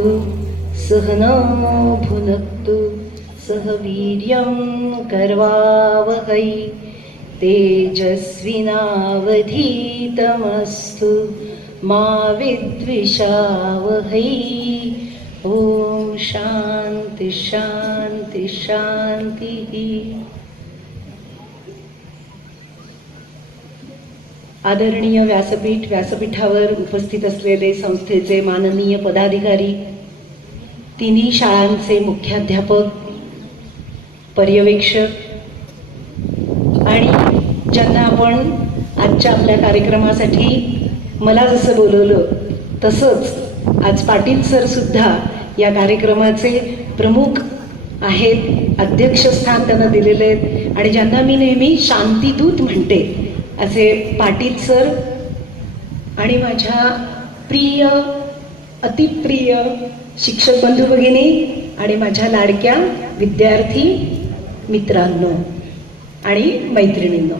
वस्तु सहनौ भुनक्तु सह वीर्यं करवावहै तेजस्विनावधीतमस्तु मा विद्विषावहै। ओम शांति शांति शांति। आदरणीय व्यासपीठावर उपस्थित असलेले संस्थेचे माननीय पदाधिकारी, तिन्ही शाळांचे मुख्याध्यापक, पर्यवेक्षक आणि ज्यांना आपण आजच्या आपल्या कार्यक्रमासाठी मला जसं बोलवलं तसंच आज पाटील सर सुद्धा या कार्यक्रमाचे प्रमुख आहेत, अध्यक्षस्थान त्यांना दिलेले आहेत आणि ज्यांना मी नेहमी शांतीदूत म्हणते असे पाटील सर आणि माझ्या प्रिय अतिप्रिय शिक्षक बंधू भगिनी आणि माझ्या लाडक्या विद्यार्थी मित्रांनो आणि मैत्रिणींनो,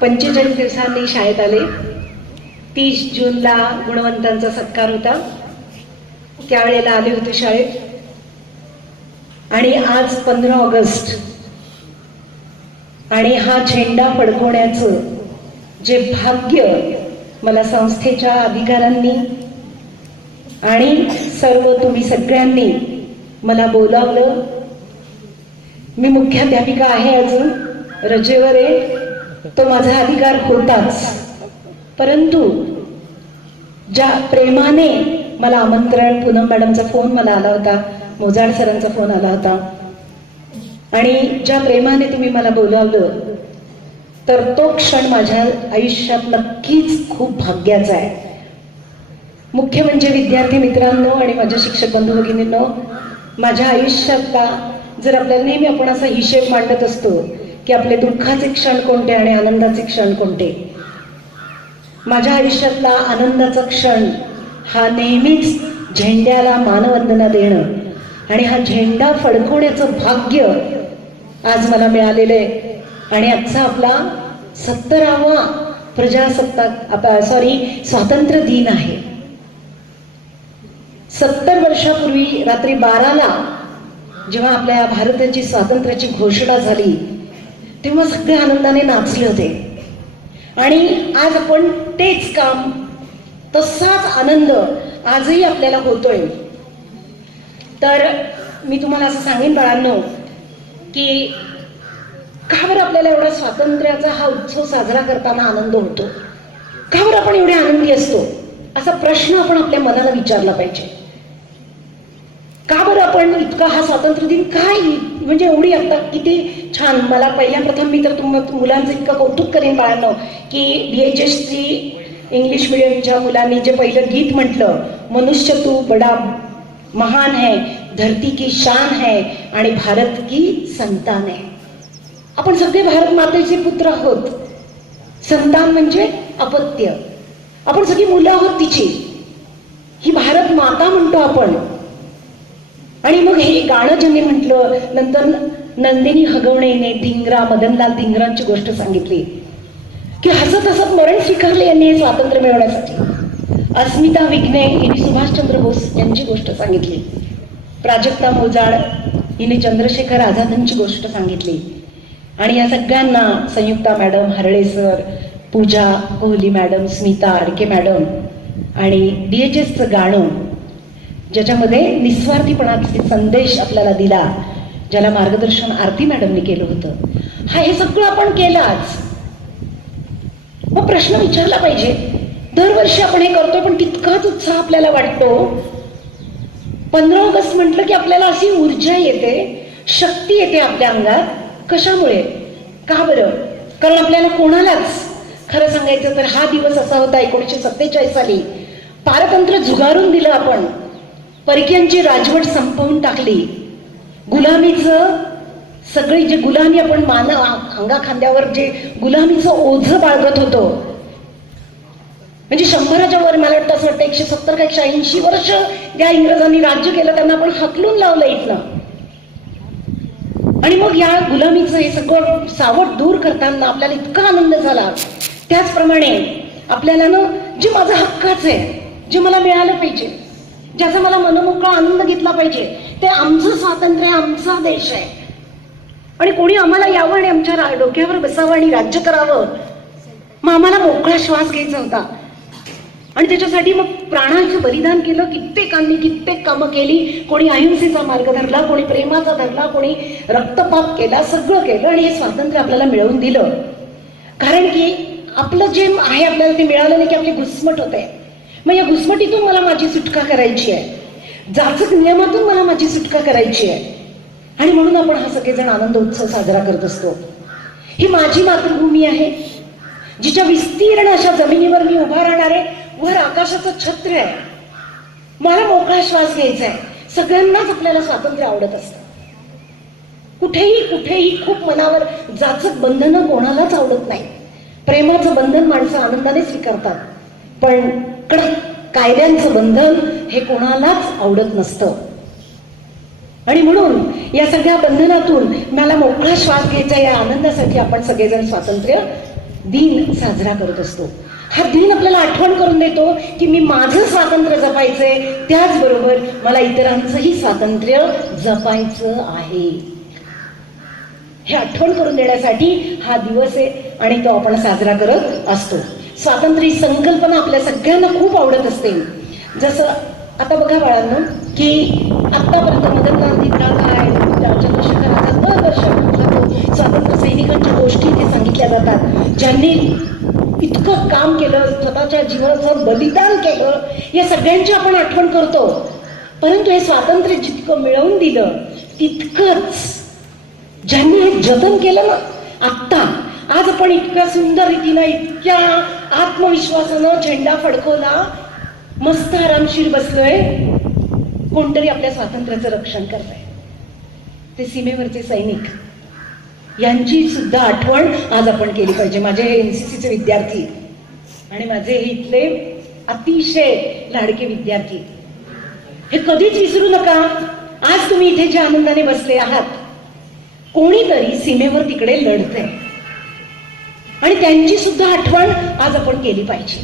45 दिवसांनी शाळेत आले। 30 जूनला गुणवंतांचा सत्कार होता, त्यावेळेला आले होते शाळेत आणि आज 15 ऑगस्ट आणि हा झेंडा फडकवण्याचं जे भाग्य मला संस्थेच्या अधिकाऱ्यांनी आणि सर्व तुम्ही सगळ्यांनी मला बोलावलं। मी मुख्याध्यापिका आहे, अजून रजेवर आहे, तो माझा अधिकार होताच, परंतु ज्या प्रेमाने मला आमंत्रण, पूनम मॅडमचा फोन मला आला होता, मोजाड सरांचा फोन आला होता आणि ज्या प्रेमाने तुम्ही मला बोलावलं, तर तो क्षण माझ्या आयुष्यात नक्कीच खूप भाग्याचा आहे। मुख्य म्हणजे विद्यार्थी मित्रांनो आणि माझ्या शिक्षक बंधू भगिनींनो, माझ्या आयुष्यातला जर आपल्याला नेहमी आपण असा हिशेब मांडत असतो की आपले दुःखाचे क्षण कोणते आणि आनंदाचे क्षण कोणते, माझ्या आयुष्यातला आनंदाचा क्षण हा नेहमीच झेंड्याला मानवंदना देणं आणि हा झेंडा फडकवण्याचं भाग्य आज मला मिळालेलं आहे। आणि आजचा आपला 70वा स्वातंत्र्य दिन आहे। 70 वर्षापूर्वी रात्री 12ला जेव्हा आपल्या भारताची स्वातंत्र्याची घोषणा झाली तेव्हा सगळे आनंदाने नाचले होते आणि आज आपण तेच काम, तसाच आनंद आजही आपल्याला होतोय। तर मी तुम्हाला असं सांगेन बाळांनो की का बरं आपल्याला एवढा स्वातंत्र्याचा हा उत्सव साजरा करताना आनंद होतो, का बरं आपण एवढे आनंदी असतो, असा प्रश्न आपण आपल्या मनाला विचारला पाहिजे। का बरं आपण इतका हा स्वातंत्र्य दिन काय म्हणजे एवढी आता किती छान। मला पहिल्या प्रथम मी तर मुलांचं इतकं कौतुक करेन बाळांनो की DHSची इंग्लिश मीडियमच्या मुलांनी जे पहिलं गीत म्हटलं, मनुष्य तू बडा महान है, धरती की शान है आणि भारत की संतान है। आपण सगळे भारत मातेचे पुत्र आहोत, संतान म्हणजे अपत्य, आपण सगळी मुलं आहोत तिची, ही भारत माता म्हणतो आपण। आणि मग हे गाणं ज्यांनी म्हटलं, नंतर नंदिनी हगवणेने धिंगरा, मदनलाल धिंगरांची गोष्ट सांगितली की हसत हसत मरण स्वीकारले यांनी हे स्वातंत्र्य मिळवण्यासाठी। अस्मिता विघ्ने यांनी सुभाषचंद्र बोस यांची गोष्ट सांगितली, प्राजक्ता मोजाड हिने चंद्रशेखर आझादांची गोष्ट सांगितली आणि या सगळ्यांना संयुक्ता मॅडम, हरळे सर, पूजा कोहली मॅडम, स्मिता आडके मॅडम आणि DHSचं गाणं ज्याच्यामध्ये निस्वार्थीपणाचा संदेश आपल्याला दिला, ज्याला मार्गदर्शन आरती मॅडमने केलं होतं, हे सगळं आपण केलं आज। मग प्रश्न विचारला पाहिजे, दरवर्षी आपण हे करतोय पण तितकाच उत्साह आपल्याला वाटतो। 15 ऑगस्ट म्हटलं की आपल्याला अशी ऊर्जा येते, शक्ती येते आपल्या अंगात, कशामुळे? का बरं? कारण आपल्याला कोणालाच खरं सांगायचं तर हा दिवस असा होता 1947 साली पारतंत्र्य झुगारून दिलं आपण, परकीयांची राजवट संपवून टाकली, गुलामीचं सगळी जे गुलामी आपण अंगा खांद्यावर जे गुलामीचं ओझं बाळगत होतो, म्हणजे 100च्या वर मला वाटतं, असं वाटतं 170 का 180 वर्ष ज्या इंग्रजांनी राज्य केलं त्यांना आपण हकलून लावलं इथनं। आणि मग या गुलामीचं हे सगळं सावट दूर करताना आपल्याला इतका आनंद झाला। त्याचप्रमाणे आपल्याला ना जे माझा हक्काच आहे, जे मला मिळालं पाहिजे, ज्याचा मला मनमोकळा आनंद घेतला पाहिजे. ते आमचं स्वातंत्र्य, आमचा देश आहे. आणि कोणी आम्हाला यावं आणि आमच्या डोक्यावर बसावं आणि राज्य करावं, मग आम्हाला मोकळा श्वास घ्यायचा होता. आणि त्याच्यासाठी मग प्राणाचं बलिदान केलं. कित्येकांनी कित्येक कामं केली. कोणी अहिंसेचा मार्ग धरला, कोणी प्रेमाचा धरला, कोणी रक्तपात केला, सगळं केलं आणि हे स्वातंत्र्य आपल्याला मिळवून दिलं. कारण की आपलं जे आहे आपल्याला ते मिळालं नाही की आपली घुसमट होते. मग या घुसमटीतून मला माझी सुटका करायची आहे, जाचक नियमातून मला माझी सुटका करायची आहे. आणि म्हणून आपण हा सगळेजण आनंद उत्सव साजरा करत असतो. ही माझी मातृभूमी आहे, जिच्या विस्तीर्ण अशा जमिनीवर मी उभा राहणार आहे. वर आकाशाचं छत्र आहे. मला मोकळा श्वास घ्यायचा आहे. सगळ्यांनाच आपल्याला स्वातंत्र्य आवडत असतं. कुठेही कुठेही खूप मनावर जाचक बंधनं कोणालाच आवडत नाही. प्रेमाचं बंधन माणसं आनंदाने स्वीकारतात, पण कडक कायद्यांचं बंधन हे कोणालाच आवडत नसतं. आणि म्हणून या सगळ्या बंधनातून मला मोकळा श्वास घ्यायचा, या आनंदासाठी आपण सगळेजण स्वातंत्र्य दिन साजरा करत असतो. हा दिन आपल्याला आठवण करून देतो की मी माझं स्वातंत्र्य जपायचंय, त्याचबरोबर मला इतरांचंही स्वातंत्र्य जपायचं आहे, हे आठवण करून देण्यासाठी हा दिवस आहे आणि तो आपण साजरा करत असतो. स्वातंत्र्य संकल्पना आपल्या सगळ्यांना खूप आवडत असते. जसं आता बघा बाळांनो की आतापर्यंत मदनलाल धिंगरा काय, चंद्रशेखराचा दरवर्षी स्वातंत्र्य सैनिकांच्या गोष्टी इथे सांगितल्या जातात, ज्यांनी इतकं काम केलं, स्वतःच्या जीवाचं बलिदान केलं. या सगळ्यांची आपण आठवण करतो. परंतु हे स्वातंत्र्य जितकं मिळवून दिलं तितकंच ज्यांनी हे जतन केलं ना, आत्ता आज आपण इतक्या सुंदर रीतीनं, इतक्या आत्मविश्वासानं झेंडा फडकवला, मस्त आरामशीर बसलोय, कोणतरी आपल्या स्वातंत्र्याचं रक्षण करतंय. ते सीमेवरचे सैनिक, यांची सुद्धा आठवण आज आपण केली पाहिजे. माझे हे एनसीसीचे विद्यार्थी आणि माझे हे इथले अतिशय लाडके विद्यार्थी, हे कधीच विसरू नका. आज तुम्ही इथे ज्या आनंदाने बसले आहात, कोणीतरी सीमेवर तिकडे लढतंय आणि त्यांची सुद्धा आठवण आज आपण केली पाहिजे.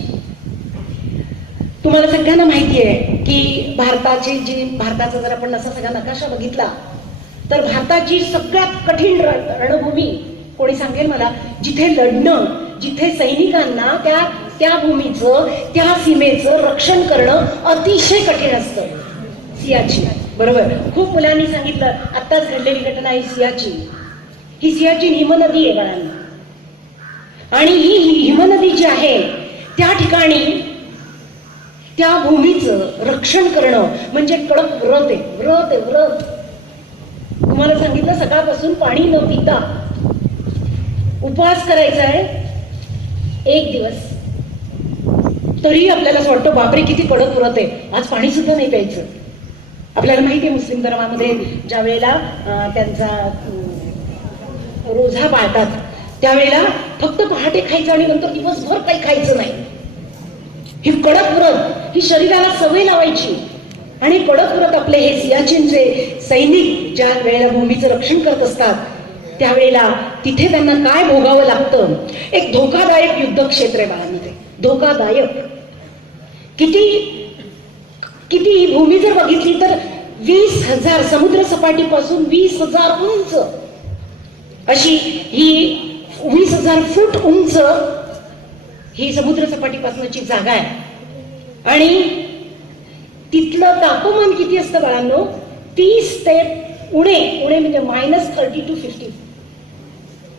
तुम्हाला सगळ्यांना माहिती आहे की भारताचा जर आपण असा सगळा नकाशा बघितला तर भारताची सगळ्यात कठीण रणभूमी कोणी सांगेल मला, जिथे लढणं, जिथे सैनिकांना त्या भूमीचं, त्या सीमेचं रक्षण करणं अतिशय कठीण असतं, सियाचीन. बरोबर, खूप मुलांनी सांगितलं. आत्ताच घडलेली घटना आहे सियाचीन. ही सियाचीन हिमनदी आहे बाळांना. आणि ही हिमनदी जी आहे त्या ठिकाणी त्या भूमीचं रक्षण करणं म्हणजे कडक व्रत आहे. व्रत तुम्हाला सांगितलं, सकाळपासून पाणी न पिता उपवास करायचा आहे 1 दिवस. तरी आपल्याला असं वाटतं बापरे किती कडक व्रत आहे, आज पाणी सुद्धा नाही प्यायचं. आपल्याला माहिती आहे मुस्लिम धर्मामध्ये ज्या वेळेला त्यांचा रोजा पाळतात त्यावेळेला फक्त पहाटे खायचं आणि नंतर दिवसभर काही खायचं नाही. ही कडक व्रत, ही शरीराला सवय लावायची. आणि कडक व्रत आपले हे सियाचीनचे सैनिक ज्या वेळेला भूमीचं रक्षण करत असतात त्यावेळेला तिथे त्यांना काय भोगावं लागतं. एक धोकादायक युद्ध क्षेत्र आहे बाळांनी, ते धोकादायक. किती ही भूमी जर बघितली तर 20,000 समुद्र सपाटीपासून 20,000 उंच अशी ही 20,000 फूट उंच ही समुद्र सपाटीपासूनची जागा आहे. आणि तिथलं तापमान किती असतं बाळांनो, 30 ते उणे म्हणजे -30 to 50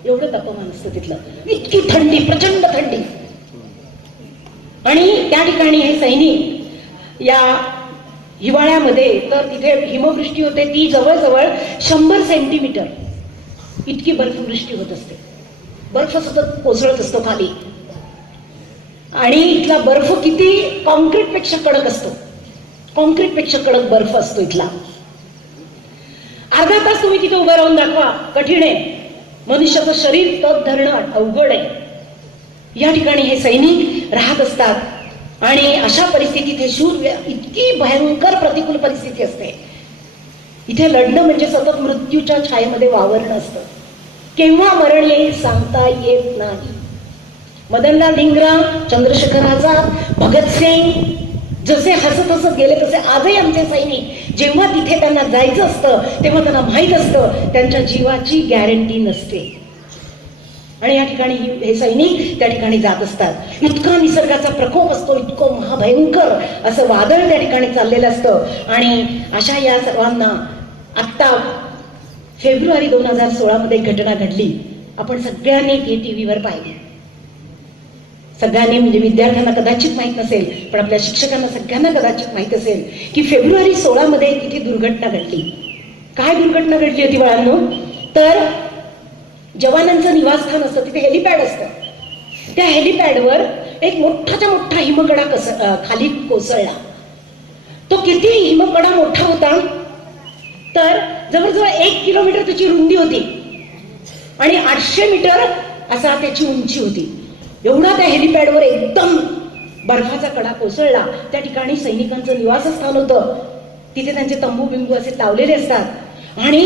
एवढं तापमान असतं तिथलं. इतकी थंडी, प्रचंड थंडी. आणि त्या ठिकाणी हे सैनिक या हिवाळ्यामध्ये तर तिथे हिमवृष्टी होते, ती जवळजवळ 100 सेंटीमीटर इतकी बर्फवृष्टी होत असते. बर्फ सतत कोसळत असतो खाली. आणि इथला बर्फ किती कॉन्क्रीट पेक्षा कडक असतो, कॉन्क्रीट पेक्षा कडक बर्फ असतो इथला. अर्धा तास तुम्ही तिथे उभं राहून दाखवा, कठीण आहे. मनुष्याचं शरीर तग धरणं अवघड आहे. या ठिकाणी हे सैनिक राहत असतात आणि अशा परिस्थितीत हे शूर, इतकी भयंकर प्रतिकूल परिस्थिती असते. इथे लढणं म्हणजे सतत मृत्यूच्या छायेमध्ये वावरणं असतं. केव्हा मरण येईल सांगता येत नाही. मदनलाल धिंगरा, चंद्रशेखर आझाद, भगतसिंग जसे हसत हसत गेले तसे आजही आमचे सैनिक जेव्हा तिथे त्यांना जायचं असतं तेव्हा त्यांना माहीत असतं त्यांच्या जीवाची गॅरंटी नसते. आणि या ठिकाणी हे सैनिक त्या ठिकाणी जात असतात. इतका निसर्गाचा प्रकोप असतो, इतकं महाभयंकर असं वादळ त्या ठिकाणी चाललेलं असतं. आणि अशा या सर्वांना आत्ता फेब्रुवारी 2016 मध्ये घटना घडली. आपण सगळ्यांनी ती टीव्हीवर पाहिली. सगळ्यांनी म्हणजे विद्यार्थ्यांना कदाचित माहीत नसेल पण आपल्या शिक्षकांना सगळ्यांना कदाचित माहीत असेल की फेब्रुवारी 16 मध्ये तिथे दुर्घटना घडली. काय दुर्घटना घडली होती बाळांनो? तर जवानांचं निवासस्थान असतं, तिथे हेलिपॅड असतं. त्या हेलिपॅडवर एक मोठाच्या मोठा हिमकडा खाली कोसळला. तो किती हिमकडा मोठा होता तर जवळजवळ 1 किलोमीटर त्याची रुंदी होती आणि 800 मीटर असा त्याची उंची होती. एवढा त्या हेलिपॅडवर एकदम बर्फाचा कडा कोसळला. त्या ठिकाणी सैनिकांचं निवासस्थान होतं, तिथे त्यांचे तंबू बिंबू असे लावलेले असतात आणि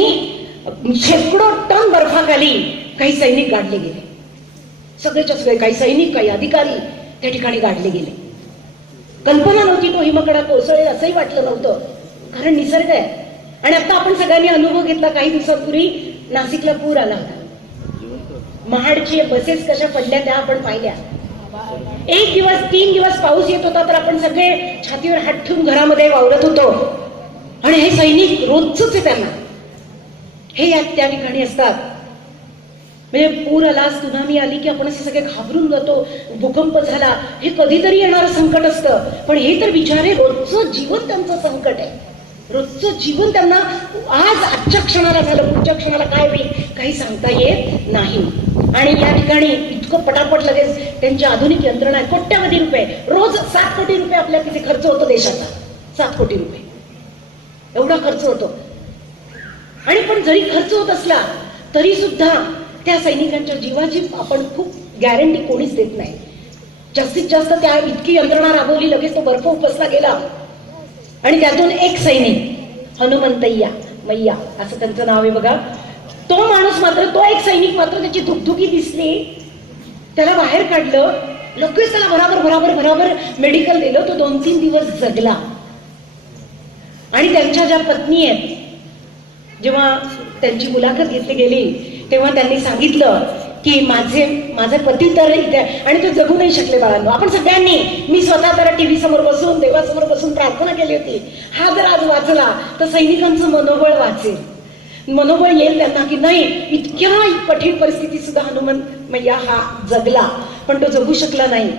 शेकडो टन बर्फाखाली काही सैनिक गाडले गेले. सगळेच्या सगळे, काही सैनिक काही अधिकारी त्या ठिकाणी गाडले गेले. कल्पना नव्हती तो हिमकडा कोसळेल असंही वाटलं नव्हतं, कारण निसर्ग आहे. आणि आता आपण सगळ्यांनी अनुभव घेतला. काही दिवसांपूर्वी नाशिकला पूर आला होता. महाडची बसेस कशा पडल्या त्या आपण पाहिल्या. 1 दिवस 3 दिवस पाऊस येत होता तर आपण सगळे छातीवर हात ठेवून घरामध्ये वावरत होतो. आणि हे सैनिक रोजच आहे त्यांना, हे त्या ठिकाणी असतात. म्हणजे पूर आला, त्सुनामी आली की आपण असे सगळे घाबरून जातो. भूकंप झाला, हे कधीतरी येणारं संकट असतं. पण हे तर बिचारे रोजचं जीवन त्यांचं संकट आहे. रोजचं जीवन त्यांना आज आजच्या क्षणाला झालं, पुढच्या क्षणाला काय होईल काही सांगता येत नाही. आणि या ठिकाणी इतकं पटापट लगेच त्यांची आधुनिक यंत्रणा आहे. कोट्यावधी रुपये, रोज 7 कोटी रुपये आपल्या तिथे खर्च होतो देशाचा. 7 कोटी रुपये एवढा खर्च होतो. आणि पण जरी खर्च होत असला तरी सुद्धा त्या सैनिकांच्या जीवाची आपण खूप गॅरंटी कोणीच देत नाही. जास्तीत जास्त त्या इतकी यंत्रणा राबवली, लगेच तो बर्फ उपसला गेला. आणि त्यातून एक सैनिक हनुमंतय्या मैया असं त्यांचं नाव आहे बघा. तो माणूस मात्र, तो एक सैनिक मात्र, त्याची धुकधुकी दिसली, त्याला बाहेर काढलं, लगेच त्याला भराभर मेडिकल दिलं. तो 2-3 दिवस जगला. आणि त्यांच्या ज्या पत्नी आहेत, जेव्हा त्यांची मुलाखत घेतली गेली तेव्हा त्यांनी सांगितलं की माझे पती तर इथे, आणि ते जगू नाही शकले बाळांनो. आपण सगळ्यांनी, मी स्वतः तर टीव्ही समोर बसून देवासमोर बसून प्रार्थना केली होती, हा जर आज वाचला तर सैनिकांचं मनोबळ वाचेल, मनोबळ येईल त्यांना की नाही इतक्या कठीण परिस्थिती सुद्धा हनुमंत मैया हा जगला. पण तो जगू शकला नाही.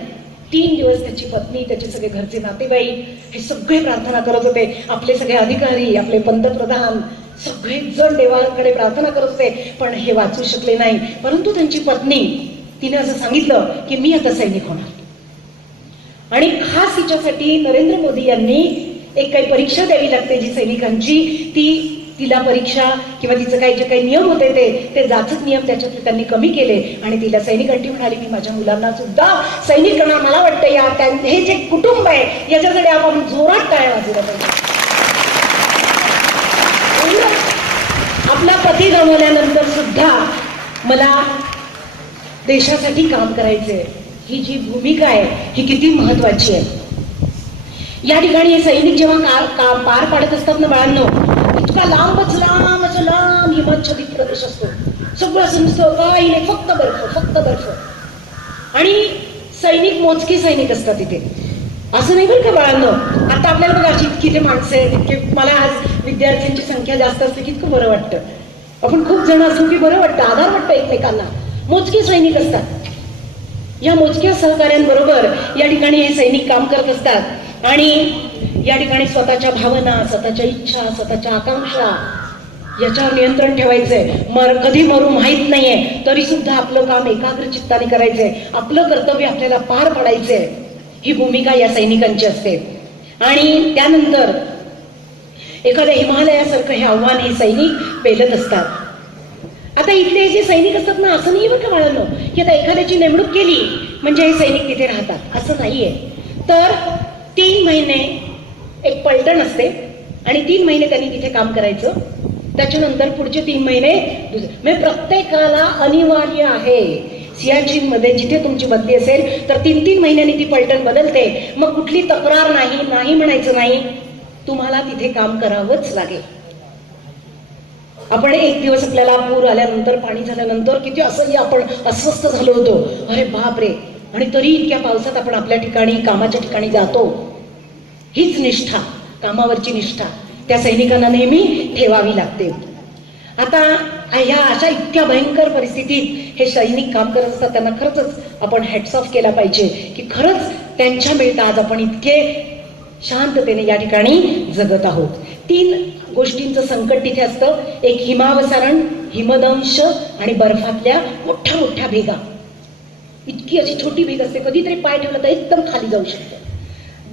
3 दिवस त्याची पत्नी, त्याचे सगळे घरचे नातेवाईक हे सगळे प्रार्थना करत होते. आपले सगळे अधिकारी, आपले पंतप्रधान सगळे जण देवाकडे प्रार्थना करत होते, पण हे वाचू शकले नाही. परंतु त्यांची पत्नी, तिने असं सांगितलं की मी आता सैनिक होणार. आणि खास तिच्यासाठी नरेंद्र मोदी यांनी एक काही परीक्षा द्यावी लागते जी सैनिकांची, तिला परीक्षा किंवा तिचं काही जे काही नियम होते ते जाचक नियम त्याच्यात त्यांनी कमी केले. आणि तिला सैनिकांची म्हणाली की माझ्या मुलांना सुद्धा सैनिक करणार. मला वाटतं या हे जे कुटुंब आहे याच्यासाठी आपण जोरात टाळ्या वाजवल्या पाहिजे. आपला पती गमावल्यानंतर सुद्धा मला देशासाठी काम करायचंय, ही जी भूमिका आहे ही किती महत्वाची आहे. या ठिकाणी हे सैनिक जेव्हा पार पाडत असतात ना बाळांनो, इतका लांब हिमाच्छादित प्रदेश असतो. सगळं नुसतं काही नाही, फक्त बर्फ. आणि सैनिक मोजके सैनिक असतात तिथे, असं नाही बरं का बाळांनो. आता आपल्याला बघा इतकी ते माणसं आहेत, इतके, मला आज विद्यार्थ्यांची संख्या जास्त असते की इतकं बरं वाटतं. आपण खूप जण असलो की बरं वाटतं, आधार वाटतं एकमेकांना. मोजके सैनिक असतात. या मोजक्या सहकार्यांबरोबर या ठिकाणी हे सैनिक काम करत असतात. आणि या ठिकाणी स्वतःच्या भावना, स्वतःच्या इच्छा, स्वतःच्या आकांक्षा याच्यावर नियंत्रण ठेवायचंय. कधी मरू माहित नाहीये तरी सुद्धा आपलं काम एकाग्र चित्ताने करायचंय. आपलं कर्तव्य आपल्याला पार पाडायचंय. ही भूमिका या सैनिकांची असते. आणि त्यानंतर एखाद्या हिमालयासारखं हे आव्हान हे सैनिक पेलत असतात. आता इथले जे सैनिक असतात ना, असं नाही बरं का बाळांनो की आता एखाद्याची नेमणूक केली म्हणजे हे सैनिक तिथे राहतात, असं नाहीये. तर 3 महिने एक पलटण असते आणि 3 महिने त्यांनी तिथे काम करायचं. त्याच्यानंतर पुढचे 3 महिने म्हणजे प्रत्येकाला अनिवार्य आहे सियाचीनमध्ये जिथे तुमची बदली असेल तर 3-3 महिन्यांनी ती पलटण बदलते. मग कुठली तक्रार नाही, नाही म्हणायचं नाही, तुम्हाला तिथे काम करावंच लागेल. आपण एक दिवस आपल्याला पूर आल्यानंतर, पाणी झाल्यानंतर किती असंही आपण अस्वस्थ झालो होतो, अरे बाप रे, आणि तरी इतक्या पावसात आपण आपल्या ठिकाणी, कामाच्या ठिकाणी जातो. हीच निष्ठा, कामावरची निष्ठा त्या सैनिकांना नेहमी ठेवावी लागते. आता ह्या अशा इतक्या भयंकर परिस्थितीत हे सैनिक काम करत असतात, त्यांना खरंच आपण हॅट्स ऑफ केला पाहिजे की खरंच त्यांच्या मिळता आज आपण इतके शांततेने या ठिकाणी जगत आहोत. 3 गोष्टींचं संकट तिथे असतं. एक हिमावसारण, हिमदंश आणि बर्फातल्या मोठ्या मोठ्या भेगा. इतकी अशी छोटी भेग असते, कधीतरी पाय ठेवला तर एकदम खाली जाऊ शकतो.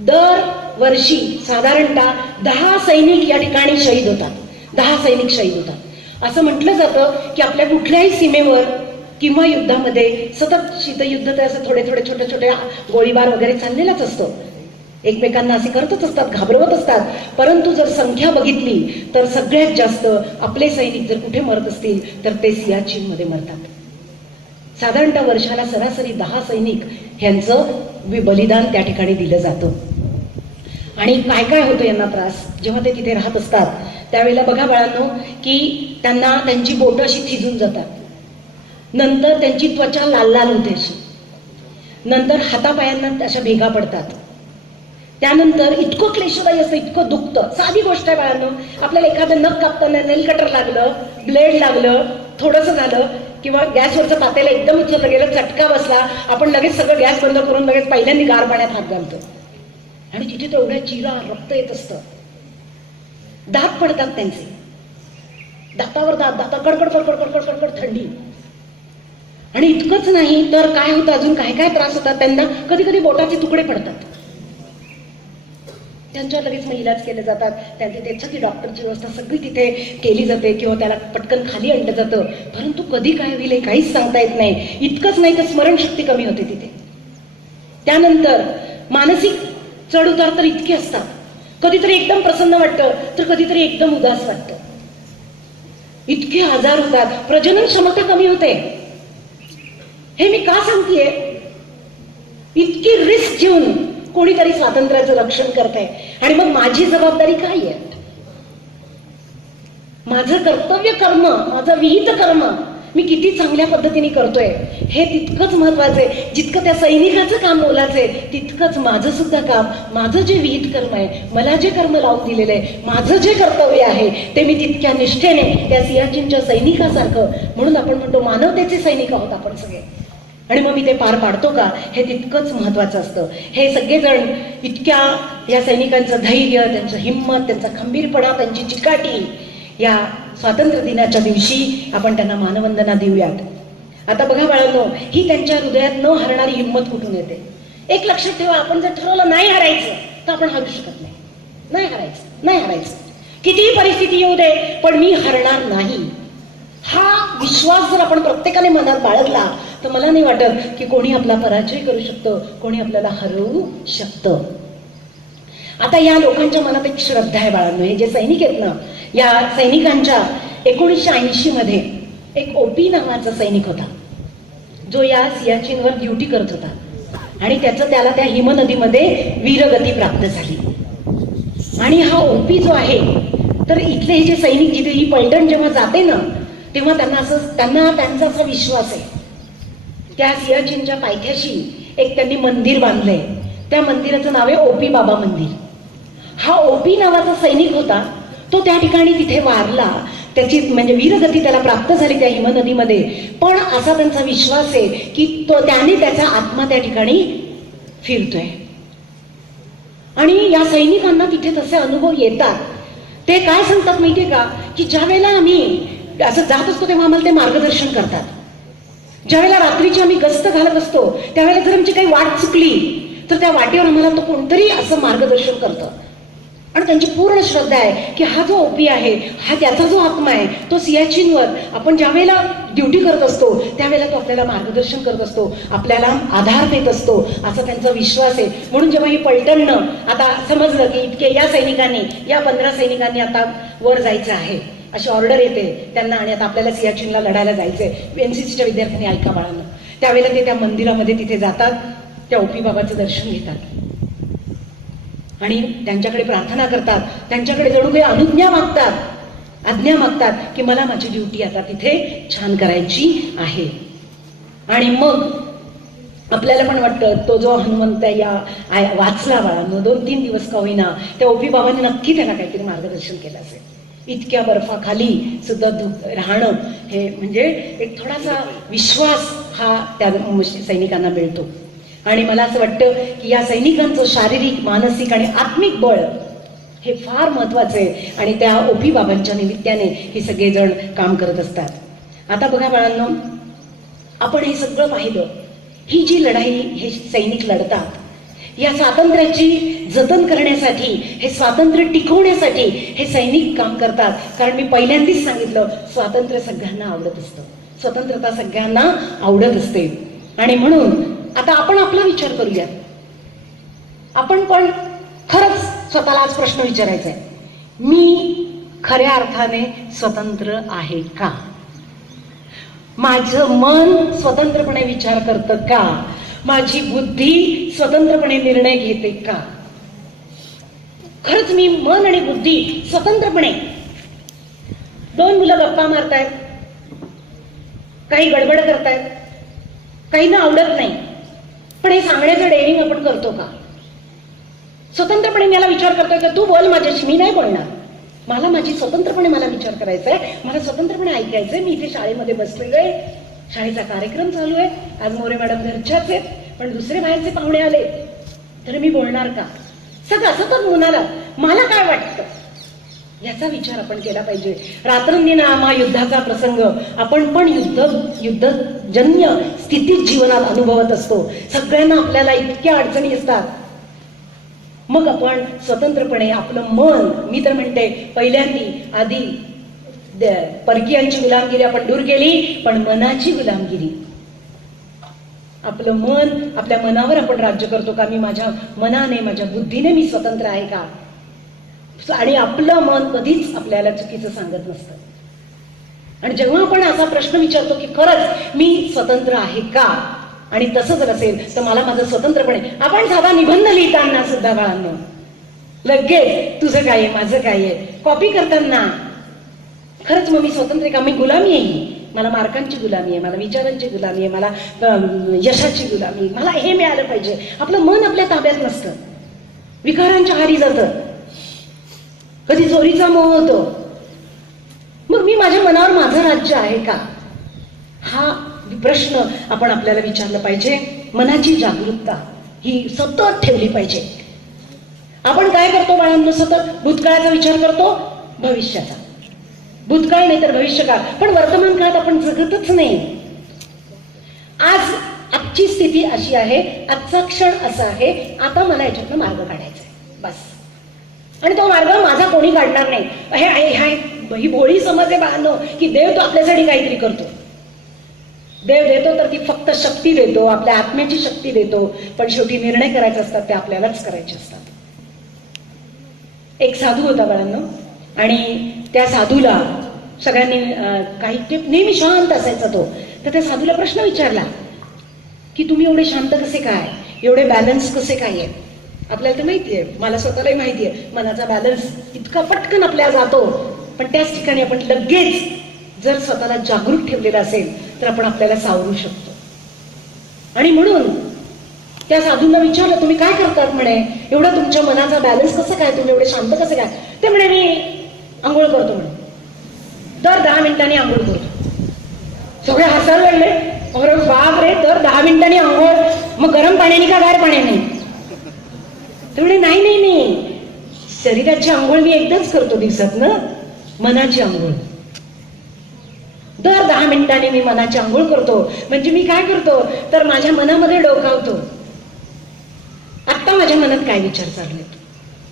दरवर्षी साधारणतः 10 सैनिक या ठिकाणी शहीद होतात. 10 सैनिक शहीद होतात. असं म्हटलं जातं की आपल्या कुठल्याही सीमेवर किंवा युद्धामध्ये सतत शीतयुद्ध तर असं थोडे थोडे छोटे छोटे गोळीबार वगैरे चाललेलाच असतो. एकमेकांना असे करतच असतात, घाबरवत असतात. परंतु जर संख्या बघितली तर सगळ्यात जास्त आपले सैनिक जर कुठे मरत असतील तर ते सियाचीनमध्ये मरतात. साधारणतः वर्षाला सरासरी 10 सैनिक ह्यांचं बलिदान त्या ठिकाणी दिलं जातं. आणि काय काय होतं यांना त्रास जेव्हा ते तिथे राहत असतात त्यावेळेला बघा बाळांनो की त्यांना त्यांची बोटं अशी थिजून जातात. नंतर त्यांची त्वचा लाल लाल होते अशी. नंतर हातापायांना अशा भेगा पडतात. त्यानंतर इतकं क्लेशदायी असतं, इतकं दुखतं. साधी गोष्ट आहे बाळांनो, आपल्याला एखादं नख कापताना नेल कटर लागलं, ब्लेड लागलं, थोडंसं झालं किंवा गॅसवरचं पातेलं एकदम उचललं गेलं, चटका बसला, आपण लगेच सगळं गॅस बंद करून लगेच पहिल्यांदा गार पाण्यात हात घालतो आणि तिथे तेवढ्या चिरा रक्त येत असतं. दात पडतात त्यांचे, दातावर दात कडकड कडकड कडकड कडकड थंडी. आणि इतकंच नाही तर काय होतं, अजून काय काय त्रास होतात त्यांना. कधी कधी बोटाचे तुकडे पडतात, त्यांच्यावर लगेच मग इलाज केले जातात. त्यांची त्याच्यासाठी डॉक्टरची व्यवस्था सगळी तिथे केली जाते किंवा त्याला पटकन खाली आणलं जातं. परंतु कधी काय होईल हे काहीच सांगता येत नाही. इतकंच नाही तर स्मरणशक्ती कमी होते तिथे. त्यानंतर मानसिक चढ उतार तर इतके असतात, कधीतरी एकदम प्रसन्न वाटतं तर कधीतरी एकदम उदास वाटतं. इतके आजार होतात, प्रजनन क्षमता कमी होते. हे मी का सांगतेय, इतकी रिस्क घेऊन कोणीतरी स्वातंत्र्याचं रक्षण करतंय. आणि मग माझी जबाबदारी काय आहे, माझं कर्तव्य कर्म, माझं विहित कर्म मी किती चांगल्या पद्धतीने करतोय हे तितकंच महत्वाचं आहे. जितकं त्या सैनिकाचं काम मोलाचं आहे तितकंच माझं सुद्धा काम, माझं जे विहित कर्म आहे, मला जे कर्म लावून दिलेलं आहे, माझं जे कर्तव्य आहे ते मी तितक्या निष्ठेने त्या सियाचीनच्या सैनिकासारखं, म्हणून आपण म्हणतो मानवतेचे सैनिक आहोत आपण सगळे, आणि मग मी ते पार पाडतो का हे तितकंच महत्वाचं असतं. हे सगळेजण इतक्या या सैनिकांचं धैर्य, त्यांचं हिंमत, त्यांचा खंबीरपणा, त्यांची चिकाटी, या स्वातंत्र्य दिनाच्या दिवशी आपण त्यांना मानवंदना देऊयात. आता बघा बाळांनो, ही त्यांच्या हृदयात न हरणारी हिंमत कुठून येते. एक लक्षात ठेवा, आपण जर ठरवलं नाही हरायचं तर आपण हरू शकत नाही. नाही हरायचं, नाही हरायचं, कितीही परिस्थिती येऊ दे पण मी हरणार नाही, हा विश्वास जर आपण प्रत्येकाने मनात बाळगला तर मला नाही वाटत की कोणी आपला पराजय करू शकतं, कोणी आपल्याला हरवू शकतं. आता या लोकांच्या मनात एक श्रद्धा आहे बाळांनो. हे जे सैनिक आहेत ना, या सैनिकांच्या 1980 मध्ये एक ओपी नावाचा सैनिक होता जो या सियाचीनवर ड्युटी करत होता आणि त्याला त्या हिमनदीमध्ये वीरगती प्राप्त झाली. आणि हा ओपी जो आहे, तर इथले हे जे सैनिक, जिथे ही पलटण जेव्हा जाते ना तेव्हा त्यांचा असा विश्वास आहे, त्या सियाचीनच्या पायथ्याशी एक त्यांनी मंदिर बांधलंय. त्या मंदिराचं नाव आहे ओपी बाबा मंदिर. हा ओपी नावाचा सैनिक होता, तो त्या ठिकाणी तिथे वारला, त्याची म्हणजे वीरगती त्याला प्राप्त झाली त्या हिमनदीमध्ये. पण असा त्यांचा विश्वास आहे की त्याने त्याचा आत्मा त्या ठिकाणी फिरतोय. आणि या सैनिकांना तिथे तसे अनुभव येतात. ते काय सांगतात माहितीये का, की ज्या वेळेला आम्ही असं जात असतो तेव्हा आम्हाला ते मार्गदर्शन करतात. ज्यावेळेला रात्रीची आम्ही गस्त घालत असतो त्यावेळेला जर आमची काही वाट चुकली तर त्या वाटेवर आम्हाला तो कोणतरी असं मार्गदर्शन करतं. आणि त्यांची पूर्ण श्रद्धा आहे की हा जो ओपी आहे, हा त्याचा जो आत्मा आहे, तो सियाचीनवर आपण ज्या वेळेला ड्युटी करत असतो त्यावेळेला तो आपल्याला मार्गदर्शन करत असतो, आपल्याला आधार देत असतो, असा त्यांचा विश्वास आहे. म्हणून जेव्हा ही पलटणनं आता समजलं की इतके या सैनिकांनी, या 15 सैनिकांनी आता वर जायचं आहे अशी ऑर्डर येते त्यांना, आणि आता आपल्याला सियाचीनला लढायला जायचंय. एनसीसीच्या विद्यार्थ्यांनी ऐका बाळांना, त्यावेळेला ते त्या मंदिरामध्ये तिथे जातात, त्या ओपी बाबाचं दर्शन घेतात आणि त्यांच्याकडे प्रार्थना करतात, त्यांच्याकडे जणू काही अनुज्ञा मागतात, आज्ञा मागतात की मला माझी ड्युटी आता तिथे छान करायची आहे. आणि मग आपल्याला पण वाटतं तो जो हनुमंत या वाचला बाळांनो 2-3 दिवस का होईना, त्या ओपी बाबांनी नक्की त्याला काहीतरी मार्गदर्शन केलं असेल. इतक्या बर्फाखाली सुद्धा राहणं हे म्हणजे एक थोडासा विश्वास हा त्या सैनिकांना मिळतो. आणि मला असं वाटतं की या सैनिकांचं शारीरिक, मानसिक आणि आत्मिक बळ हे फार महत्वाचं आहे आणि त्या ओपी बाबांच्या निमित्ताने हे सगळेजण काम करत असतात. आता बघा बाळांनो, आपण हे सगळं पाहिलं, ही जी लढाई हे सैनिक लढतात, या स्वातंत्र्याची जतन करण्यासाठी, हे स्वातंत्र्य टिकवण्यासाठी हे सैनिक काम करतात. कारण मी पहिल्यांदाच सांगितलं, स्वातंत्र्य सगळ्यांना आवडत असतं, स्वतंत्रता सगळ्यांना आवडत असते. आणि म्हणून आता आपण आपला विचार करूया. आपण पण खरंच स्वतःला आज प्रश्न विचारायचा आहे, मी खऱ्या अर्थाने स्वतंत्र आहे का? माझं मन स्वतंत्रपणे विचार करतं का? माझी बुद्धी स्वतंत्रपणे निर्णय घेते का? खरंच मी मन आणि बुद्धी स्वतंत्रपणे, 2 मुलं गप्पा मारतायत, काही गडबड करतायत, काही ना आवडत नाही, पण हे सांगण्याचं डेअरिंग आपण करतो का? स्वतंत्रपणे मला विचार करतोय का तू बोल माझ्याशी, मी नाही बोलणार, मला माझी स्वतंत्रपणे मला विचार करायचा आहे, मला स्वतंत्रपणे ऐकायचंय. मी इथे शाळेमध्ये बसलेलो आहे, शाळेचा कार्यक्रम चालू आहे, आज मोरे मॅडम घरच्याच आहेत, पण दुसरे बाहेरचे पाहुणे आले तर मी बोलणार का? सगळं सतत मुलाला मला काय वाटतं याचा विचार आपण केला पाहिजे. रात्रंदिना महायुद्धाचा प्रसंग आपण पण युद्धजन्य स्थितीत जीवनात अनुभवत असतो. सगळ्यांना आपल्याला इतक्या अडचणी असतात. मग आपण स्वतंत्रपणे आपलं मन, मी तर म्हणते पहिल्यांदा आधी परकीयांची गुलामगिरी आपण दूर केली, पण मनाची गुलामगिरी, आपलं मन, आपल्या मनावर आपण राज्य करतो का? मी माझ्या मनाने, माझ्या बुद्धीने मी स्वतंत्र आहे का? आणि आपलं मन कधीच आपल्याला चुकीचं सांगत नसतं. आणि जेव्हा आपण असा प्रश्न विचारतो की खरंच मी स्वतंत्र आहे का, आणि तसं जर असेल तर मला माझं स्वतंत्रपणे, आपण साधा निबंध लिहिताना सुद्धा बाळांनो लगेच तुझं काय आहे, माझं काय आहे कॉपी करताना, खरंच मग मी स्वतंत्र आहे का? मी गुलामी आहे, मला मार्कांची गुलामी आहे, मला विचारांची गुलामी आहे, मला यशाची गुलामी, मला हे मिळालं पाहिजे. आपलं मन आपल्या ताब्यात नसतं, विकारांच्या हारी जातं, कधी चोरीचा मोह होतो. मग मी माझ्या मनावर माझं राज्य आहे का? हा प्रश्न आपण आपल्याला विचारलं पाहिजे. मनाची जागरूकता ही सतत ठेवली पाहिजे. आपण काय करतो बाळांनो? सतत भूतकाळाचा विचार करतो, भविष्याचा. भूतकाळ नाही तर भविष्यकाळ, पण वर्तमान काळात आपण जगतच नाही. आजची स्थिती अशी आहे, आजचा क्षण असा आहे, आता मला याच्यातनं मार्ग काढायचा आहे बस. आणि तो मार्ग माझा कोणी काढणार नाही. ही भोळी समज आहे बाळांनो की देव तो आपल्यासाठी काहीतरी करतो. देव देतो तर ती फक्त शक्ती देतो, आपल्या आत्म्याची शक्ती देतो, पण शेवटी निर्णय करायचे असतात ते आपल्यालाच करायचे असतात. एक साधू होता बाळांनो, आणि त्या साधूला सगळ्यांनी काही नेहमी शांत असायचा तो. तर त्या साधूला प्रश्न विचारला की तुम्ही एवढे शांत कसे काय, एवढे बॅलन्स कसे काय आहे? आपल्याला तर माहितीये, मला स्वतःलाही माहितीये, मनाचा बॅलन्स इतका पटकन आपल्याला जातो, पण त्याच ठिकाणी आपण लगेच जर स्वतःला जागरूक ठेवलेला असेल तर आपण आपल्याला सावरू शकतो. आणि म्हणून त्या साधूंना विचारलं तुम्ही काय करतात म्हणे, एवढं तुमच्या मनाचा बॅलन्स कसं काय, तुम्ही एवढे शांत कसं काय? ते म्हणे मी आंघोळ करतो म्हणे, दर 10 मिनिटांनी आंघोळ करतो. सगळे हसायला लागले, अरे बाप रे, दर 10 मिनिटांनी आंघोळ, मग गरम पाण्याने का गार पाण्याने? ते म्हणे नाही नाही नाही, शरीराची आंघोळ मी एकदाच करतो दिवसात ना, मनाची आंघोळ दर 10 मिनिटांनी मी मनाची आंघोळ करतो. म्हणजे मी काय करतो तर माझ्या मनामध्ये डोकावतो, आत्ता माझ्या मनात काय विचार चाललेत,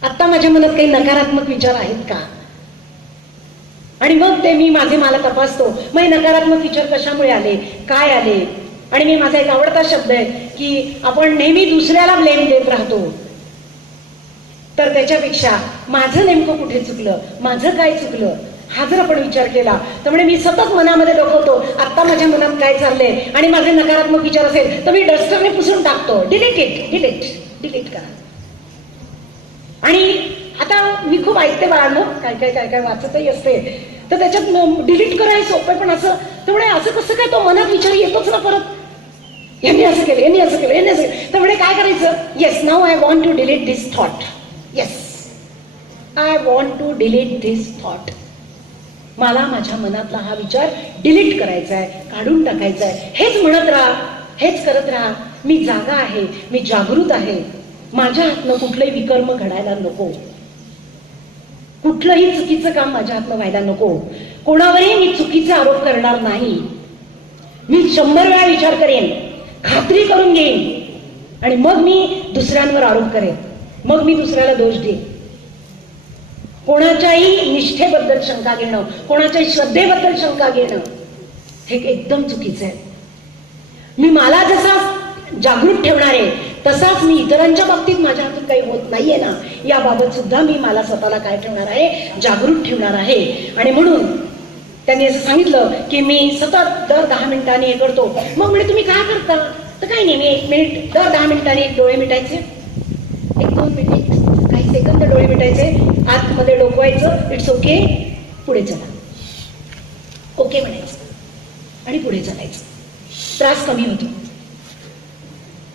आत्ता माझ्या मनात काही नकारात्मक विचार आहेत का? आणि मग ते मी मला तपासतो, मग नकारात्मक विचार कशामुळे आले, काय आले. आणि मी माझा एक आवडता शब्द आहे की आपण नेहमी दुसऱ्याला ब्लेम देत राहतो, तर त्याच्यापेक्षा माझं नेमकं कुठे चुकलं, माझं काय चुकलं, हा जर आपण विचार केला तर म्हणजे मी सतत मनामध्ये डोकवतो आत्ता माझ्या मनात काय चाललंय आणि माझे नकारात्मक विचार असेल तर मी डस्टरने पुसून टाकतो. डिलीट करा. आणि आता मी खूप ऐकते बाळांनो, काय वाचतही असते, तर त्याच्यात डिलीट करा हे सोपं, पण असं त्यामुळे असं कसं काय तो मनात विचार येतोच ना परत, यांनी असं केलं, यांनी असं केलं, यांनी असं केलं. त्यामुळे काय करायचं, yes now I want to delete this thought, yes I want to delete this thought. मला माझ्या मनातला हा विचार डिलीट करायचा आहे, काढून टाकायचा आहे. हेच म्हणत राहा, हेच करत राहा. मी जागा आहे, मी जागृत आहे, माझ्या हातनं कुठलंही विकर्म घडायला नको, कुठलंही चुकीचं काम माझ्या हातनं व्हायला नको, कोणावरही मी चुकीचा आरोप करणार नाही. मी 100 वेळा विचार करेन, खात्री करून घेईन आणि मग मी दुसऱ्यांवर आरोप करेन, मग मी दुसऱ्याला दोष देईन. कोणाच्याही निष्ठेबद्दल शंका घेणं, कोणाच्याही श्रद्धेबद्दल शंका घेणं हे एकदम चुकीचं आहे. मी मला जसा जागृत ठेवणार आहे तसाच मी इतरांच्या बाबतीत माझ्या हातून काही होत नाहीये ना, याबाबत सुद्धा मी मला स्वतःला काय ठेवणार आहे, जागृत ठेवणार आहे. आणि म्हणून त्यांनी असं सांगितलं की मी सतत दर 10 मिनिटांनी हे करतो. मग म्हणजे तुम्ही काय करता, तर काही नाही, मी 1 मिनिट दर 10 मिनिटांनी डोळे मिटायचे, 1-2 मिनिट काही सेकंद डोळे मिटायचे, आतमध्ये डोकवायचं, इट्स ओके, पुढे चला, ओके म्हणायचं आणि पुढे चालायचं. त्रास कमी होतो.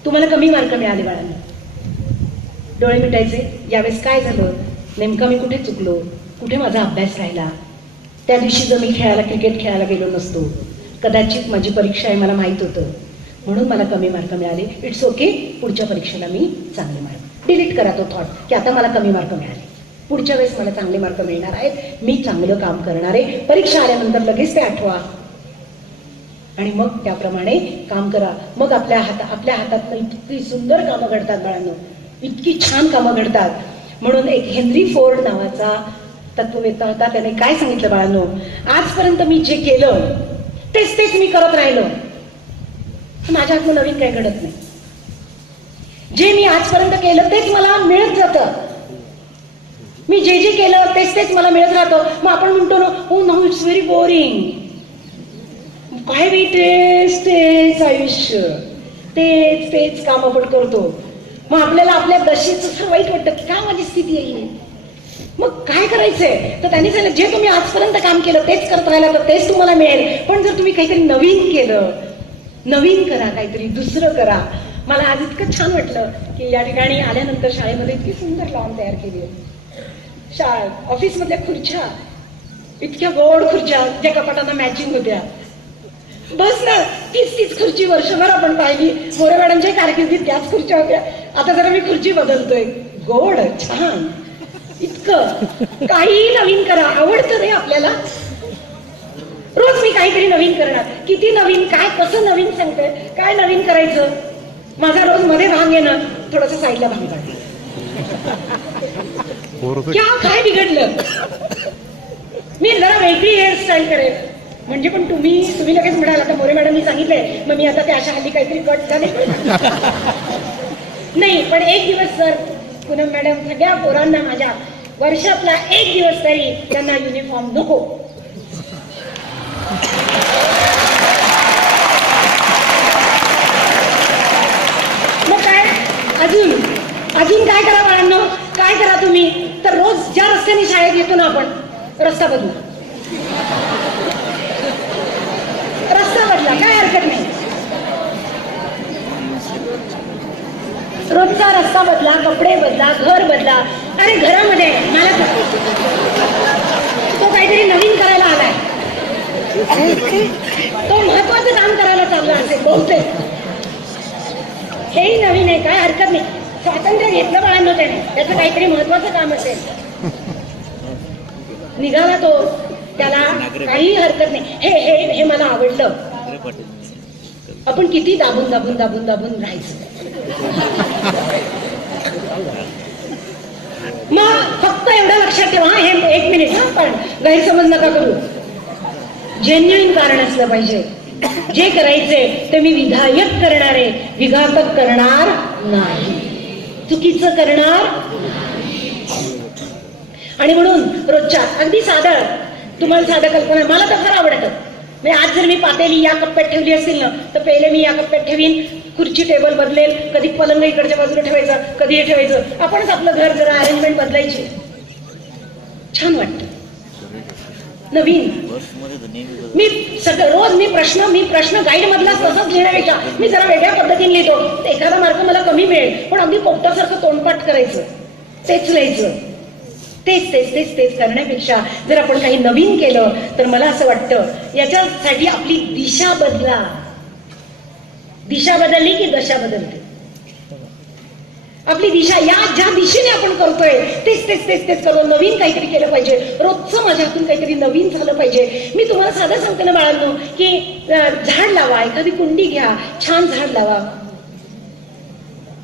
तुम्हाला कमी मार्क मिळाले बाळांना, डोळे मिटायचे. यावेळेस काय झालं, नेमका मी कुठे चुकलो, कुठे माझा अभ्यास राहिला, त्या दिवशी जर मी क्रिकेट खेळायला गेलो नसतो, कदाचित माझी परीक्षा आहे मला माहित होतं, म्हणून मला कमी मार्क मिळाले. इट्स ओके, पुढच्या परीक्षेला मी चांगले मार्क. डिलीट करा तो थॉट की आता मला कमी मार्क मिळाले, पुढच्या वेळेस मला चांगले मार्क मिळणार आहेत, मी चांगलं काम करणार आहे. परीक्षा आल्यानंतर लगेच ते आठवा आणि मग त्याप्रमाणे काम करा. मग आपल्या हातात इतकी सुंदर कामं घडतात बाळांनो, इतकी छान कामं घडतात. म्हणून एक हेनरी फोर्ड नावाचा तत्ववेत्ता होता, त्याने काय सांगितलं बाळांनो, आजपर्यंत मी जे केलं तेच मी करत राहिलो, माझ्या हातून नवीन काही घडत नाही. जे मी आजपर्यंत केलं तेच मला मिळत जातं, मी जे केलं तेच मला मिळत राहतं. मग आपण म्हणतो ना, ओ नाऊ इट्स व्हेरी बोरिंग, काय बी तेच आयुष्य, तेच काम आपण करतो. मग आपल्याला आपल्या दशेचं वाईट वाटतं की काय माझी स्थिती आहे. मग काय करायचंय, तर त्यांनी सांगितलं जे तुम्ही आजपर्यंत काम केलं तेच करत राहिला तर तेच तुम्हाला मिळेल. पण जर तुम्ही काहीतरी नवीन केलं, नवीन करा, काहीतरी दुसरं करा. मला आज इतकं छान वाटलं की या ठिकाणी आल्यानंतर शाळेमध्ये इतकी सुंदर लॉन तयार केली आहे. ऑफिसमधल्या खुर्च्या इतक्या गोड खुर्च्या, ज्या कपाटांना मॅचिंग होत्या. बस ना, तीच खुर्ची वर्षभर आपण पाहिली. मोरे मॅडमच्या कारकिर्दीत त्याच खुर्च्या होत्या. आता जरा मी खुर्ची बदलतोय, गोड छान, इतकं काही नवीन करा. आवडतं रे आपल्याला, रोज मी काहीतरी नवीन करणार. किती नवीन, काय कसं नवीन सांगते, काय नवीन करायचं. माझा रोज मध्ये भांग येणं, थोडस साईडला भांग काढलं, काय बिघडलं, मी जरा वेगळी हेअरस्टाईल करेल. म्हणजे पण तुम्ही लगेच म्हणाल आता मोरे मॅडमनी सांगितलंय मग मी आता त्या अशा हल्ली काहीतरी कट झाले नाही. पण एक दिवस सर पूनम मॅडम सगळ्या पोरांना माझ्या वर्षातला एक दिवस तरी त्यांना युनिफॉर्म नको. मग काय अजून काय करा बाळांनो, काय करा तुम्ही, तर रोज ज्या रस्त्याने शाळेत येतो ना आपण, रस्ता बदलू, रस्ता बदला, काय हरकत नाही. रोजचा रस्ता बदला, कपडे बदला, घर बदला. अरे घरामध्ये मला तो काहीतरी नवीन करायला आलाय, तो महत्वाचं काम करायला चालला असेल बहुतेक, हेही नवीन आहे, काय हरकत नाही. स्वातंत्र्य घेतलं बाळांनो त्याने, त्याचं काहीतरी महत्वाचं काम असेल, निघाला तो, त्याला काही हरकत नाही. हे मला आवडलं. आपण किती दाबून राहायचं. मग फक्त एवढं लक्षात ठेवा, हे 1 मिनिट हा, पण गैरसमज नका करू. जेन्युइन कारण असलं पाहिजे. जे करायचे ते मी विधायक करणार आहे, विघातक करणार नाही, चुकीचं करणार. आणि म्हणून रोजच्या अगदी साधं तुम्हाला साधं कल्पना आहे, मला तर फार आवडतं. म्हणजे आज जर मी पातेली या कप्प्यात ठेवली असतील ना, तर पहिले मी या कप्प्यात ठेवीन, खुर्ची टेबल बदलेल, कधी पलंग इकडच्या बाजूला ठेवायचं, कधी हे ठेवायचं, आपणच आपलं घर जरा अरेंजमेंट बदलायची. छान वाटतं. नवीन मी सगळं रोज मी प्रश्न गाईड मधला तसंच लिहिण्यापेक्षा मी जरा वेगळ्या पद्धतीने लिहितो. एखादा मार्क मला कमी मिळेल, पण अगदी पोपटासारखं तोंडपाठ करायचं, तेच लिहायचं, तेच तेच तेच तेच करण्यापेक्षा जर आपण काही नवीन केलं तर मला असं वाटतं याच्यासाठी आपली दिशा बदला. दिशा बदलली की दशा बदलते. आपली दिशा या ज्या दिशेने आपण करतोय तेच तेच तेच तेच करतो. नवीन काहीतरी केलं पाहिजे. रोजचं माझ्या हातून काहीतरी नवीन झालं पाहिजे. मी तुम्हाला साधं सांगते ना बाळांनो, की झाड लावा, एखादी कुंडी घ्या, छान झाड लावा.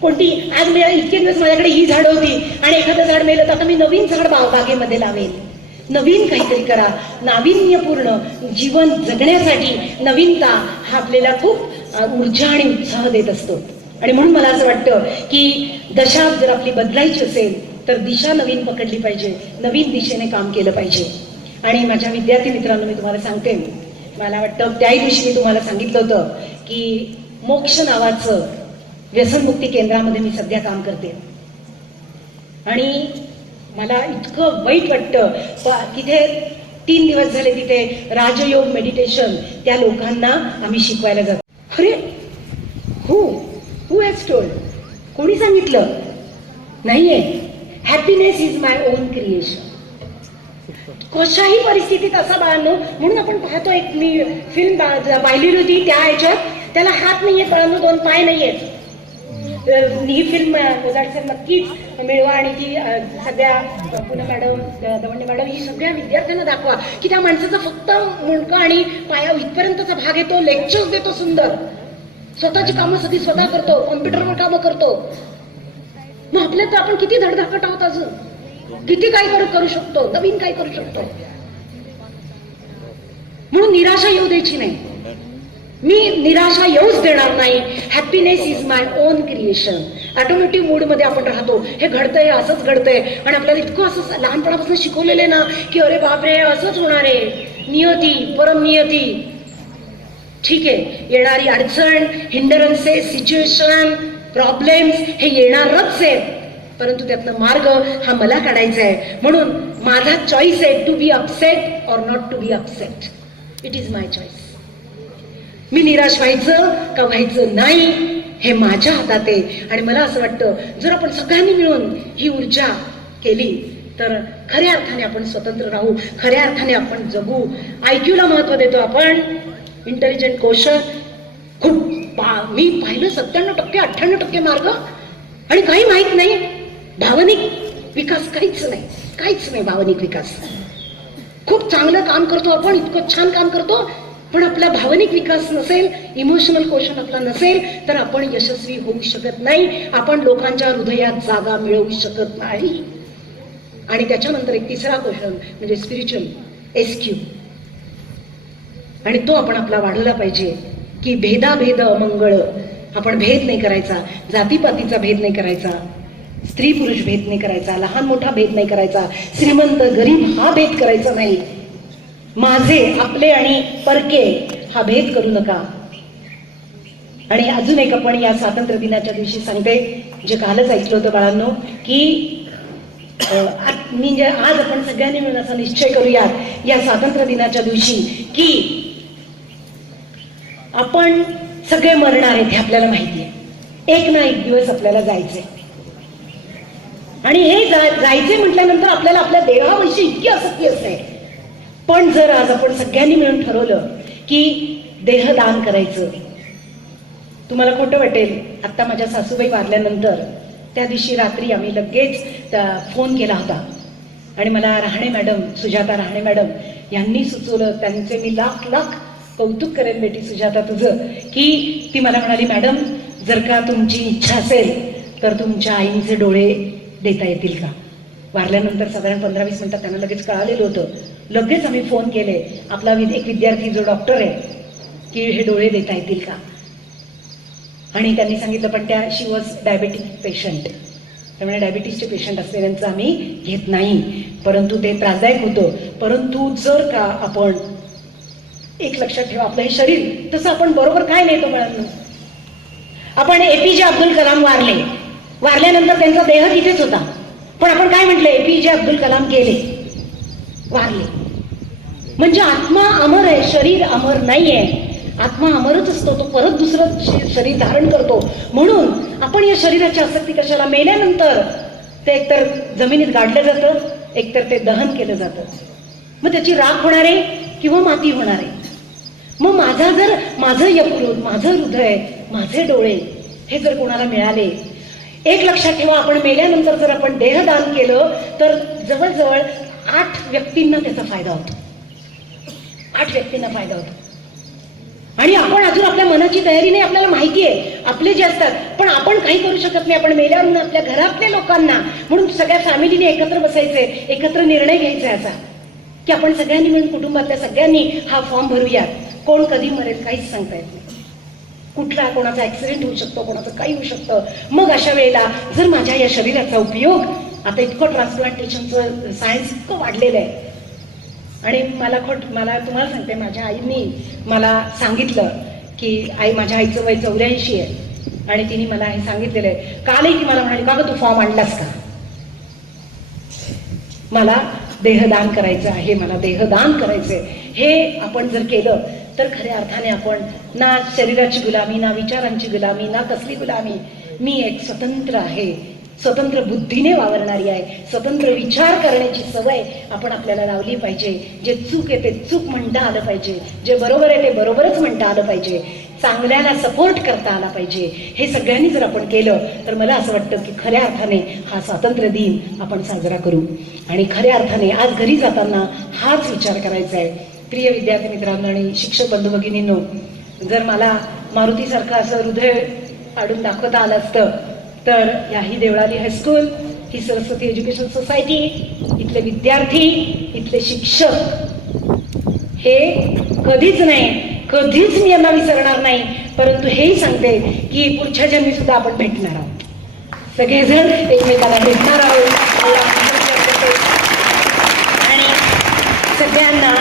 कोणती आज मी इतके दिवस माझ्याकडे ही झाड होती आणि एखादं झाड मेलं तर आता मी नवीन झाड बागेमध्ये लावेल. नवीन काहीतरी करा. नाविन्यपूर्ण जीवन जगण्यासाठी नवीनता हा आपल्याला खूप ऊर्जा आणि उत्साह देत असतो. आणि म्हणून मला असं वाटतं की दशा जर आपली बदलायची असेल तर दिशा नवीन पकडली पाहिजे, नवीन दिशेने काम केलं पाहिजे. आणि माझ्या विद्यार्थी मित्रांनो, मी तुम्हाला सांगते, मला वाटतं त्याही दिवशी मी तुम्हाला सांगितलं होतं की मोक्ष नावाचं व्यसनमुक्ती केंद्रामध्ये मी सध्या काम करते. आणि मला इतकं वाईट वाटतं, तिथे 3 दिवस झाले तिथे राजयोग मेडिटेशन त्या लोकांना आम्ही शिकवायला जातो. अरे हू हॅज टोल्ड? कोणी सांगितलं? नाहीये. Happiness is my on creation. कशाही परिस्थितीत असा बाळांनो, म्हणून आपण पाहतो, एक मी फिल्म पाहिलेली होती, त्या ह्याच्यात त्याला हात नाहीयेत बाळांनो, 2 पाय नाहीयेत. ही फिल्म सर नक्कीच मिळवा आणि ती सगळ्या पुणे मॅडम, दवंडे मॅडम, ही सगळ्या विद्यार्थ्यांना दाखवा की त्या माणसाचा फक्त मुंडका आणि पाया इथपर्यंतचा भाग येतो, लेक्चर्स देतो सुंदर, स्वतःची कामं सगळी स्वतः करतो, कॉम्प्युटरवर कामं करतो. मग आपल्यात आपण किती धडधाकट आहोत, अजून किती काय करू शकतो, नवीन काय करू शकतो. म्हणून निराशा येऊ द्यायची नाही. मी निराशा येऊच देणार नाही. Happiness is my on creation. Automatic mood मध्ये आपण राहतो. हे घडतंय, असंच घडतंय, आणि आपल्याला इतकं असं लहानपणापासून शिकवलेलं ना की अरे बापरे असंच होणार आहे, नियती परम नियती. ठीक आहे, येणारी अडचण, हिंडरन्सेस, सिच्युएशन, प्रॉब्लेम्स हे येणारच आहेत, परंतु त्यातला मार्ग हा मला काढायचा आहे. म्हणून माझा चॉईस आहे, to be upset or not to be upset. It is my choice. मी निराश व्हायचं का व्हायचं नाही हे माझ्या हातात आहे. आणि मला असं वाटतं जर आपण सगळ्यांनी मिळून ही ऊर्जा केली तर खऱ्या अर्थाने आपण स्वतंत्र राहू, खऱ्या अर्थाने आपण जगू. IQ ला महत्व देतो आपण, इंटेलिजंट कोशल खूप मी पाहिलं 97% 98% मार्ग, आणि काही माहित नाही. भावनिक विकास काहीच नाही भावनिक विकास. खूप चांगलं काम करतो आपण, इतकं छान काम करतो, पण आपला भावनिक विकास नसेल, इमोशनल क्वेश्चन आपला नसेल तर आपण यशस्वी होऊ शकत नाही. आपण लोकांच्या हृदयात जागा मिळवू शकत नाही. आणि त्याच्यानंतर एक तिसरा क्वेश्चन म्हणजे स्पिरिच्युअल SQ, आणि तो आपण आपला वाढवला पाहिजे की भेदाभेद अमंगळ. आपण भेद नाही करायचा, जातीपातीचा भेद नाही करायचा, स्त्री पुरुष भेद नाही करायचा, लहान मोठा भेद नाही करायचा, श्रीमंत गरीब हा भेद करायचा नाही. माझे, आपले आणि परके हा भेद करू नका. आणि अजून एक आपण या स्वातंत्र्य दिनाच्या दिवशी सांगते, जे कालच ऐकलं होतं बाळांनो, की आज आपण सगळ्यांनी मिळून असा निश्चय करूयात या स्वातंत्र्य दिनाच्या दिवशी की आपण सगळे मरणार आहेत हे आपल्याला माहिती आहे. एक ना एक दिवस आपल्याला जायचंय, आणि हे जायचे म्हटल्यानंतर आपल्याला आपल्या देहाविषयी इतकी आसक्ती असते. पण जर आज आपण सगळ्यांनी मिळून ठरवलं की देहदान करायचं, तुम्हाला खोटं वाटेल, आता माझ्या सासूबाई वारल्यानंतर त्या दिवशी रात्री आम्ही लगेच फोन केला होता आणि मला राहणे मॅडम, सुजाता राहणे मॅडम यांनी सुचवलं. त्यांचे मी लाख लाख कौतुक करेन बेटी सुजाता तुझं, की ती मला म्हणाली, मॅडम जर का तुमची इच्छा असेल तर तुमच्या आईंचे डोळे देता येतील का. वारल्यानंतर साधारण 15-20 मिनिटात त्यांना लगेच कळालेलं होतं. लगेच आम्ही फोन केले, आपला एक विद्यार्थी जो डॉक्टर आहे, की हे डोळे देता येतील का. आणि त्यांनी सांगितलं, पण त्या शी वॉज डायबेटिक पेशंट, त्यामुळे डायबिटीसचे पेशंट असलेल्यांचं आम्ही घेत नाही, परंतु ते त्रासदायक होतं. परंतु जर का आपण एक लक्षात ठेवा, आपलं हे शरीर तसं आपण बरोबर काय नेतो मुलांना. आपण APJ अब्दुल कलाम वारल्यानंतर त्यांचा देह तिथेच होता, पण आपण काय म्हटलं, APJ अब्दुल कलाम गेले, वारले. म्हणजे आत्मा अमर आहे, शरीर अमर नाहीये. आत्मा अमरच असतो, तो परत दुसरं शरीर धारण करतो. म्हणून आपण या शरीराची आसक्ती कशाला, मेल्यानंतर ते एकतर जमिनीत गाडलं जातं, एकतर ते दहन केलं जातं. मग त्याची राख होणार आहे किंवा माती होणार आहे. मग माझं यकृत, माझं हृदय, माझे डोळे हे जर कोणाला मिळाले, एक लक्षात ठेवा, आपण मेल्यानंतर जर आपण देहदान केलं तर जवळजवळ 8 व्यक्तींना त्याचा फायदा होतो. 8 व्यक्तींना फायदा होतो. आणि आपण अजून आपल्या मनाची तयारी नाही, आपल्याला माहिती आहे आपले जे असतात, पण आपण काही करू शकत नाही. आपण मेल्यावर म्हणून आपल्या घरातल्या लोकांना, म्हणून सगळ्या फॅमिलीने एकत्र बसायचे, एकत्र निर्णय घ्यायचा याचा, की आपण सगळ्यांनी मिळून, कुटुंबातल्या सगळ्यांनी हा फॉर्म भरूयात. कोण कधी मरेल काहीच सांगता येत नाही. कुठला कोणाचा ऍक्सिडेंट होऊ शकतो, कोणाचं काही होऊ शकतं. मग अशा वेळेला जर माझ्या या शरीराचा उपयोग, आता इतकं ट्रान्सप्लांटेशनचं सायन्स इतकं वाढलेलं आहे, आणि मला तुम्हाला सांगते, माझ्या आईनी मला सांगितलं की माझ्या आईचं वय 84 आहे, आणि तिने मला हे सांगितलेलं आहे. कालही ती मला म्हणाली, का गं तू फॉर्म आणलास का, मला देहदान करायचं आहे, मला देहदान करायचंय. हे आपण जर केलं तर खऱ्या अर्थाने आपण ना शरीराची गुलामी, ना विचारांची गुलामी, ना कसली गुलामी. मी एक स्वतंत्र आहे, स्वतंत्र बुद्धीने वावरणारी आहे. स्वतंत्र विचार करण्याची सवय आपण आपल्याला लावली पाहिजे. जे चूक आहे ते चूक म्हणता आलं पाहिजे, जे बरोबर आहे ते बरोबरच म्हणता आलं पाहिजे, चांगल्याला सपोर्ट करता आला पाहिजे. हे सगळ्यांनी जर आपण केलं तर मला असं वाटतं की खऱ्या अर्थाने हा स्वातंत्र्य दिन आपण साजरा करू. आणि खऱ्या अर्थाने आज घरी जाताना हाच विचार करायचा आहे. प्रिय विद्यार्थी मित्रांनो आणि शिक्षक बंधू भगिनींनो, जर मला मारुतीसारखं असं हृदय काढून दाखवता आलं असतं तर याही देवळाली हायस्कूल, ही सरस्वती एज्युकेशन सोसायटी, इथले विद्यार्थी, इथले शिक्षक हे कधीच मी यांना विसरणार नाही. परंतु हेही सांगते की पुढच्या जन्मी सुद्धा आपण भेटणार आहोत, सगळेजण एकमेकाला भेटणार आहोत. आणि सगळ्यांना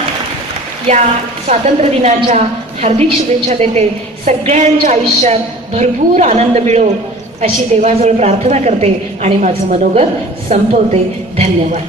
या स्वातंत्र्य दिनाच्या हार्दिक शुभेच्छा देते. सगळ्यांच्या आयुष्यात भरपूर आनंद मिळो अशी देवाजवळ प्रार्थना करते आणि माझं मनोगत संपवते. धन्यवाद.